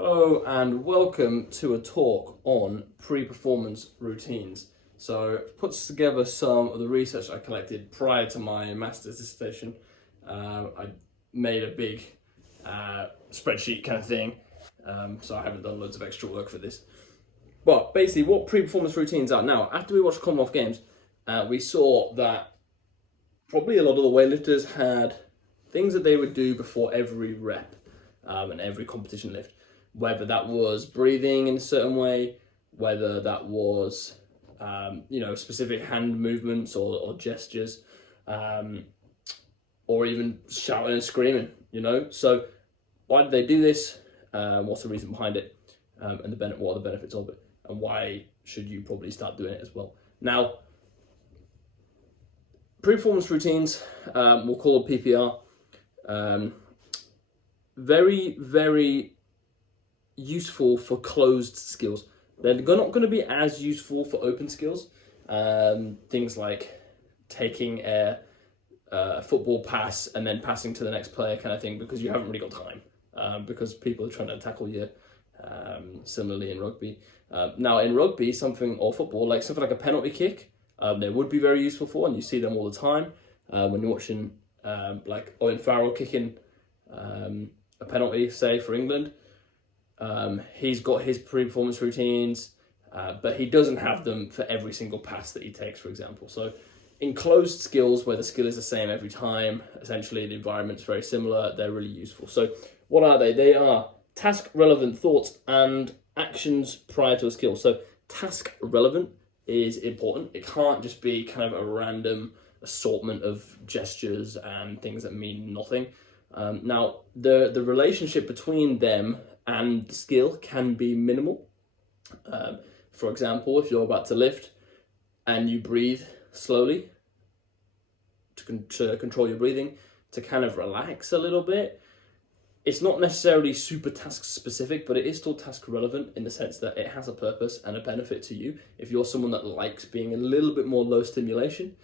Hello and welcome to a talk on pre-performance routines. So put together some of the research I collected prior to my master's dissertation. I made a big spreadsheet kind of thing, so I haven't done loads of extra work for this. But basically what pre-performance routines are. Now, after we watched Commonwealth Games, we saw that probably a lot of the weightlifters had things that they would do before every rep and every competition lift. Whether that was breathing in a certain way, whether that was, specific hand movements or gestures, or even shouting and screaming, So why did they do this? What's the reason behind it? And what are the benefits of it? And why should you probably start doing it as well? Now, pre-performance routines, we'll call it PPR, very, very useful for closed skills. They're not going to be as useful for open skills. Things like taking a football pass and then passing to the next player kind of thing, because you haven't really got time, because people are trying to tackle you. Similarly in rugby. Now in rugby, football, something like a penalty kick, they would be very useful for, and you see them all the time when you're watching Owen Farrell kicking a penalty, say, for England. He's got his pre-performance routines, but he doesn't have them for every single pass that he takes, for example. So in closed skills, where the skill is the same every time, essentially the environment's very similar, they're really useful. So what are they? They are task-relevant thoughts and actions prior to a skill. So task-relevant is important. It can't just be kind of a random assortment of gestures and things that mean nothing. Now, the relationship between them and skill can be minimal. For example, if you're about to lift and you breathe slowly to control your breathing, to kind of relax a little bit, it's not necessarily super task specific, but it is still task relevant in the sense that it has a purpose and a benefit to you if you're someone that likes being a little bit more low stimulation.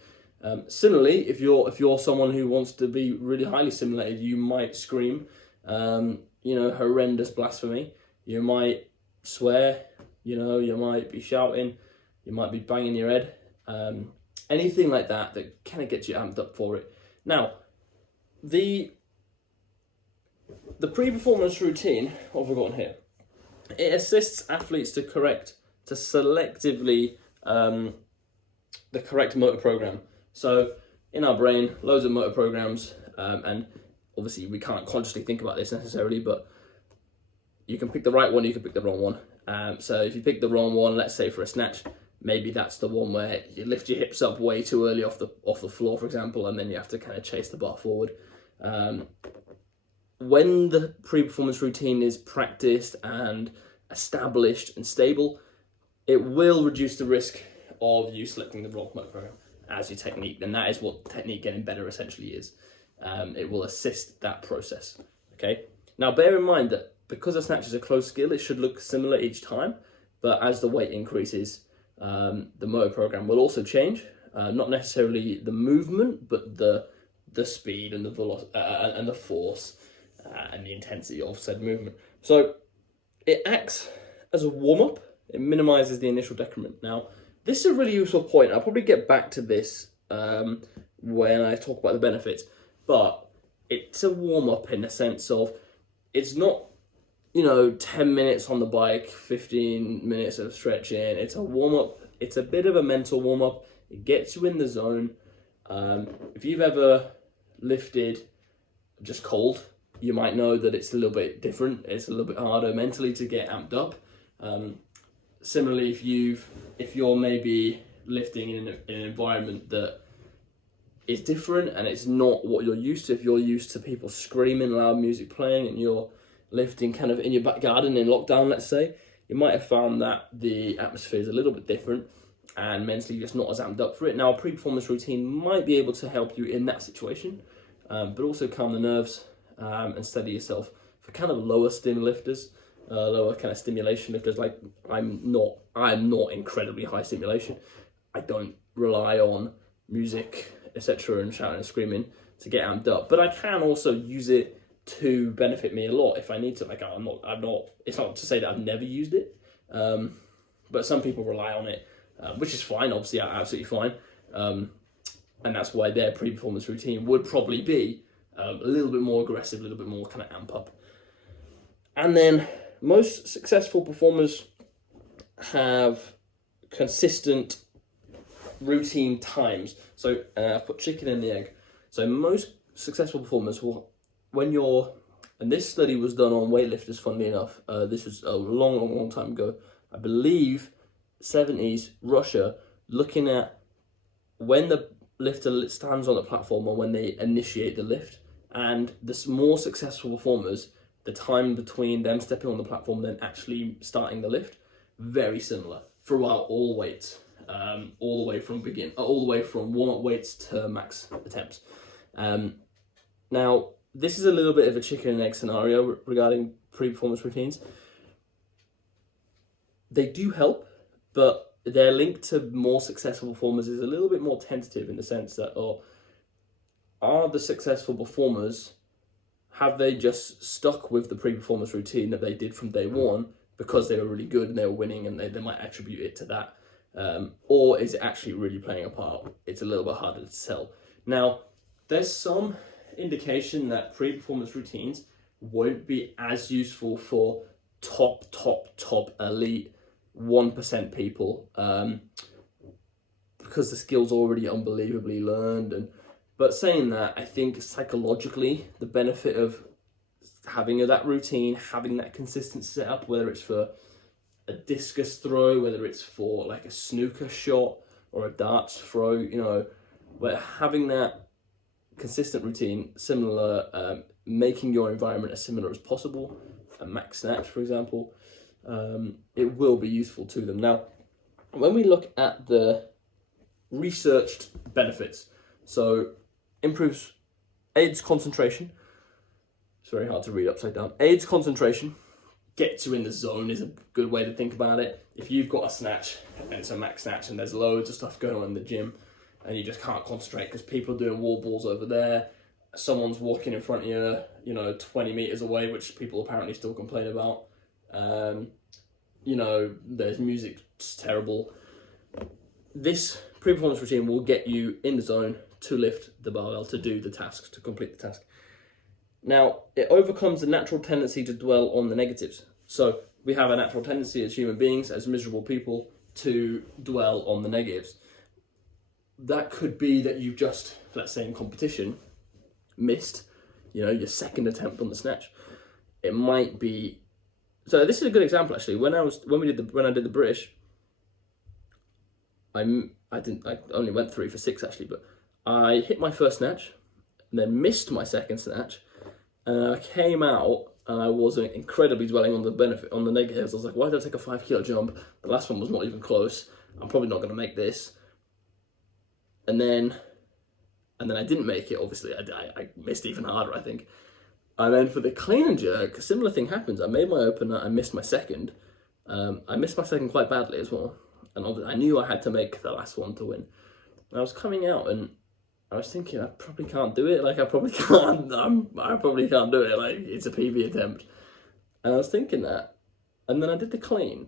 Similarly, if you're someone who wants to be really highly stimulated, you might scream, horrendous blasphemy. You might swear, you might be shouting, you might be banging your head, anything like that kind of gets you amped up for it. Now, the pre-performance routine, what have we got on here? It assists athletes to selectively the correct motor program. So in our brain, loads of motor programs, and obviously we can't consciously think about this necessarily, but you can pick the right one, you can pick the wrong one. So if you pick the wrong one, let's say for a snatch, maybe that's the one where you lift your hips up way too early off the floor, for example, and then you have to kind of chase the bar forward. When the pre-performance routine is practiced and established and stable, it will reduce the risk of you selecting the wrong motor program as your technique, and that is what technique getting better essentially is. It will assist that process. Okay. Now, bear in mind that because a snatch is a closed skill, it should look similar each time, but as the weight increases, the motor program will also change. Not necessarily the movement, but the speed and the velocity and the force and the intensity of said movement. So it acts as a warm-up. It minimizes the initial decrement. Now, this is a really useful point. I'll probably get back to this when I talk about the benefits, but it's a warm-up in the sense of it's not, 10 minutes on the bike, 15 minutes of stretching. It's a warm-up. It's a bit of a mental warm-up. It gets you in the zone. If you've ever lifted just cold, you might know that it's a little bit different. It's a little bit harder mentally to get amped up. Similarly, if you're maybe lifting in an environment that is different and it's not what you're used to, if you're used to people screaming, loud music playing, and you're lifting kind of in your back garden in lockdown, let's say, you might have found that the atmosphere is a little bit different and mentally just not as amped up for it. Now, a pre-performance routine might be able to help you in that situation, but also calm the nerves and steady yourself for kind of lower stim lifters. Lower kind of stimulation lifters. Like I'm not incredibly high stimulation. I don't rely on music, etc., and shouting and screaming to get amped up, but I can also use it to benefit me a lot if I need to. Like I'm not. It's not to say that I've never used it, but some people rely on it, which is fine. Obviously, absolutely fine, and that's why their pre-performance routine would probably be a little bit more aggressive, a little bit more kind of amp up. And then most successful performers have consistent routine times. So I've put chicken and the egg. So most successful performers will, and this study was done on weightlifters, funnily enough. This was a long time ago. I believe 70s, Russia, looking at when the lifter stands on the platform or when they initiate the lift. And the more successful performers, the time between them stepping on the platform and then actually starting the lift, very similar throughout all weights, all the way from warm-up weights to max attempts. Now, this is a little bit of a chicken and egg scenario regarding pre-performance routines. They do help, but their link to more successful performers is a little bit more tentative in the sense that, are the successful performers, have they just stuck with the pre-performance routine that they did from day one because they were really good and they were winning and they might attribute it to that? Or is it actually really playing a part? It's a little bit harder to tell. Now, there's some indication that pre-performance routines won't be as useful for top elite 1% people, because the skill's already unbelievably learned. But saying that, I think psychologically the benefit of having that routine, having that consistent setup, whether it's for a discus throw, whether it's for like a snooker shot or a darts throw, but having that consistent routine, similar, making your environment as similar as possible, a max snatch, for example, it will be useful to them. Now, when we look at the researched benefits, so aids concentration. It's very hard to read upside down. Aids concentration gets you in the zone is a good way to think about it. If you've got a snatch and it's a max snatch and there's loads of stuff going on in the gym and you just can't concentrate because people are doing wall balls over there, someone's walking in front of you, 20 meters away, which people apparently still complain about. There's music, it's terrible. This pre-performance routine will get you in the zone to lift the barbell, to do the tasks, to complete the task. Now, it overcomes the natural tendency to dwell on the negatives. So we have a natural tendency as human beings, as miserable people, to dwell on the negatives. That could be that you've just, let's say in competition, missed, your second attempt on the snatch. It might be. So this is a good example actually. When I did the British, I only went 3 for 6 actually, but I hit my first snatch and then missed my second snatch, and I came out and I wasn't incredibly dwelling on the negatives. I was like, why did I take a 5 kilo jump? The last one was not even close. I'm probably not going to make this. And then I didn't make it. Obviously, I missed even harder, I think. And then for the clean and jerk, a similar thing happens. I made my opener, I missed my second. I missed my second quite badly as well. And obviously I knew I had to make the last one to win. And I was coming out and I was thinking, I probably can't do it. I probably can't do it. It's a PB attempt. And I was thinking that. And then I did the clean.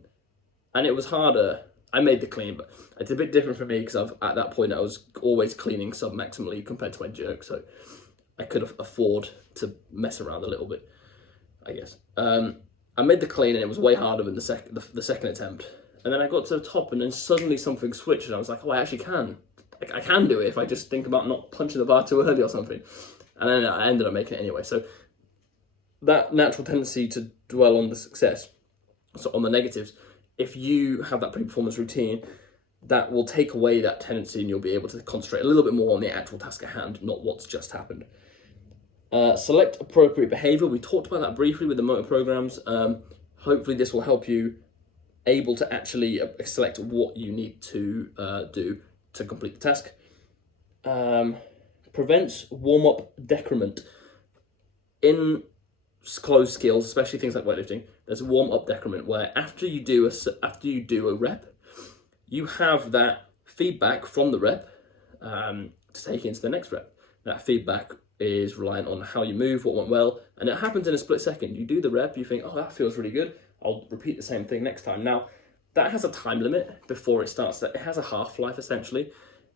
And it was harder. I made the clean, but it's a bit different for me because at that point I was always cleaning sub-maximally compared to my jerk. So I could afford to mess around a little bit, I guess. I made the clean and it was way harder than the second attempt. And then I got to the top and then suddenly something switched and I was like, I actually can. I can do it if I just think about not punching the bar too early or something. And then I ended up making it anyway. So that natural tendency to dwell on the success, so on the negatives, if you have that pre-performance routine, that will take away that tendency and you'll be able to concentrate a little bit more on the actual task at hand, not what's just happened. Select appropriate behavior. We talked about that briefly with the motor programs. Hopefully this will help you able to actually select what you need to do to complete the task. Prevents warm-up decrement. In closed skills, especially things like weightlifting, there's a warm-up decrement where after you do a rep, you have that feedback from the rep to take into the next rep. That feedback is reliant on how you move, what went well, and it happens in a split second. You do the rep, you think, oh, that feels really good. I'll repeat the same thing next time. Now, that has a time limit before it starts. It has a half-life, essentially.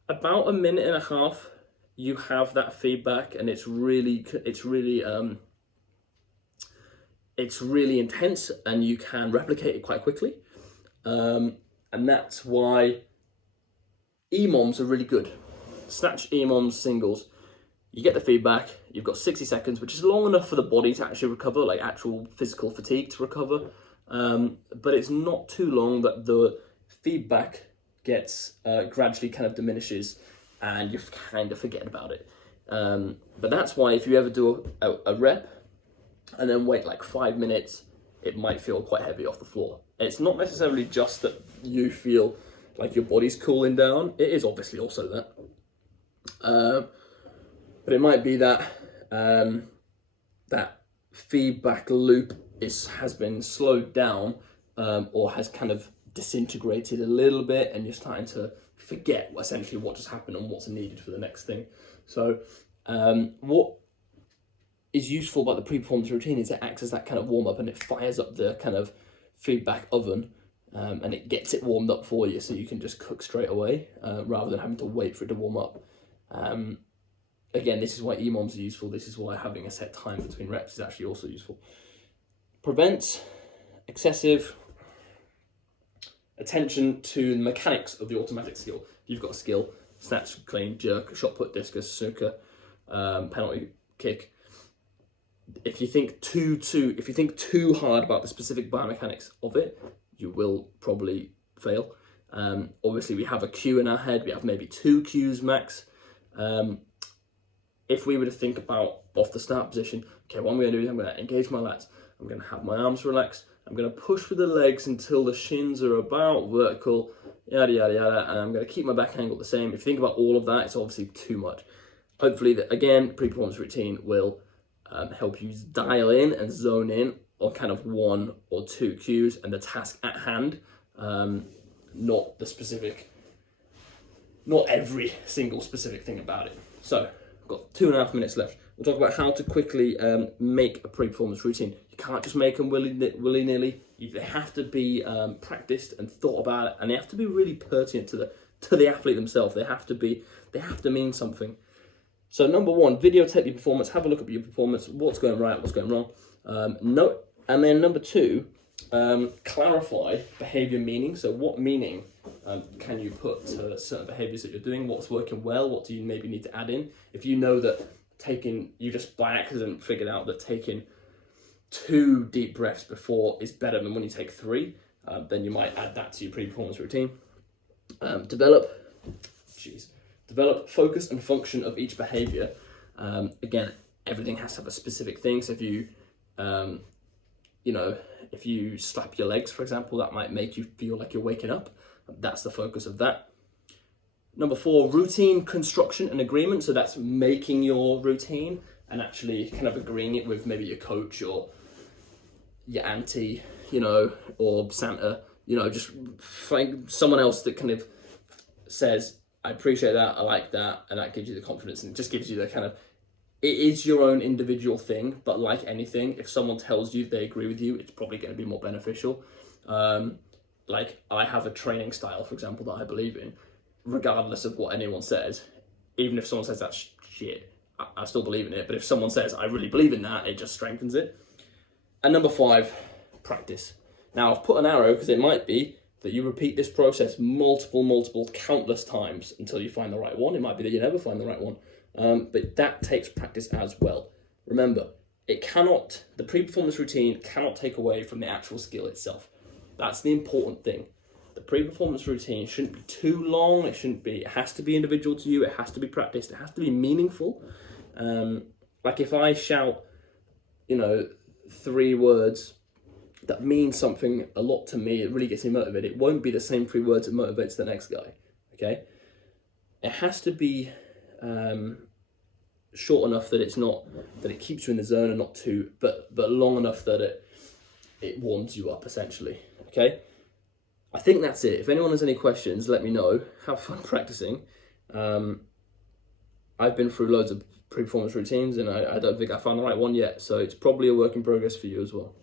About a minute and a half, you have that feedback, and it's really intense, and you can replicate it quite quickly. And that's why EMOMs are really good. Snatch EMOMs singles. You get the feedback, you've got 60 seconds, which is long enough for the body to actually recover, like actual physical fatigue to recover. But it's not too long that the feedback gets gradually kind of diminishes and you kind of forget about it. But that's why if you ever do a rep and then wait like 5 minutes, it might feel quite heavy off the floor. It's not necessarily just that you feel like your body's cooling down. It is obviously also that. But it might be that that feedback loop has been slowed down or has kind of disintegrated a little bit, and you're starting to forget essentially what just happened and what's needed for the next thing. So what is useful about the pre-performance routine is it acts as that kind of warm-up, and it fires up the kind of feedback oven, and it gets it warmed up for you so you can just cook straight away rather than having to wait for it to warm up. Again, this is why EMOMs are useful. This is why having a set time between reps is actually also useful. Prevents excessive attention to the mechanics of the automatic skill. If you've got a skill, snatch, clean, jerk, shot put, discus, suka, penalty kick. If you think too hard about the specific biomechanics of it, you will probably fail. Obviously, we have a cue in our head. We have maybe 2 cues max. If we were to think about off the start position, okay, what I'm going to do is I'm going to engage my lats. I'm going to have my arms relaxed. I'm going to push with the legs until the shins are about vertical, yada, yada, yada, and I'm going to keep my back angle the same. If you think about all of that, it's obviously too much. Hopefully, again, pre-performance routine will help you dial in and zone in on kind of 1 or 2 cues and the task at hand, not every single specific thing about it. So, I've got 2.5 minutes left. We'll talk about how to quickly make a pre-performance routine. You can't just make them willy-nilly. They have to be practiced and thought about it, and they have to be really pertinent to the athlete themselves. They have to mean something. So number 1, videotape your performance. Have a look at your performance. What's going right? What's going wrong? And then number 2, clarify behavior meaning. So what meaning can you put to certain behaviors that you're doing? What's working well? What do you maybe need to add in? If you know that you just by accident figured out that taking 2 deep breaths before is better than when you take 3, then you might add that to your pre-performance routine. Develop focus and function of each behavior. Again, everything has to have a specific thing. So if you slap your legs, for example, that might make you feel like you're waking up. That's the focus of that. Number 4, routine construction and agreement. So that's making your routine and actually kind of agreeing it with maybe your coach or your auntie, or Santa, just find someone else that kind of says, I appreciate that, I like that, and that gives you the confidence, and it just gives you the kind of, it is your own individual thing, but like anything, if someone tells you they agree with you, it's probably going to be more beneficial. Like I have a training style, for example, that I believe in, regardless of what anyone says. Even if someone says that's shit, I still believe in it, but if someone says I really believe in that, it just strengthens it. And number 5, practice. Now I've put an arrow because it might be that you repeat this process multiple, countless times until you find the right one. It might be that you never find the right one, but that takes practice as well. Remember, the pre-performance routine cannot take away from the actual skill itself. That's the important thing. The pre-performance routine shouldn't be too long. It has to be individual to you. It has to be practiced. It has to be meaningful. Like if I shout, 3 words that mean something a lot to me, it really gets me motivated. It won't be the same 3 words that motivates the next guy, okay? It has to be short enough that it keeps you in the zone and not too, but long enough that it warms you up, essentially, okay? I think that's it. If anyone has any questions, let me know. Have fun practicing. I've been through loads of pre-performance routines, and I don't think I found the right one yet. So it's probably a work in progress for you as well.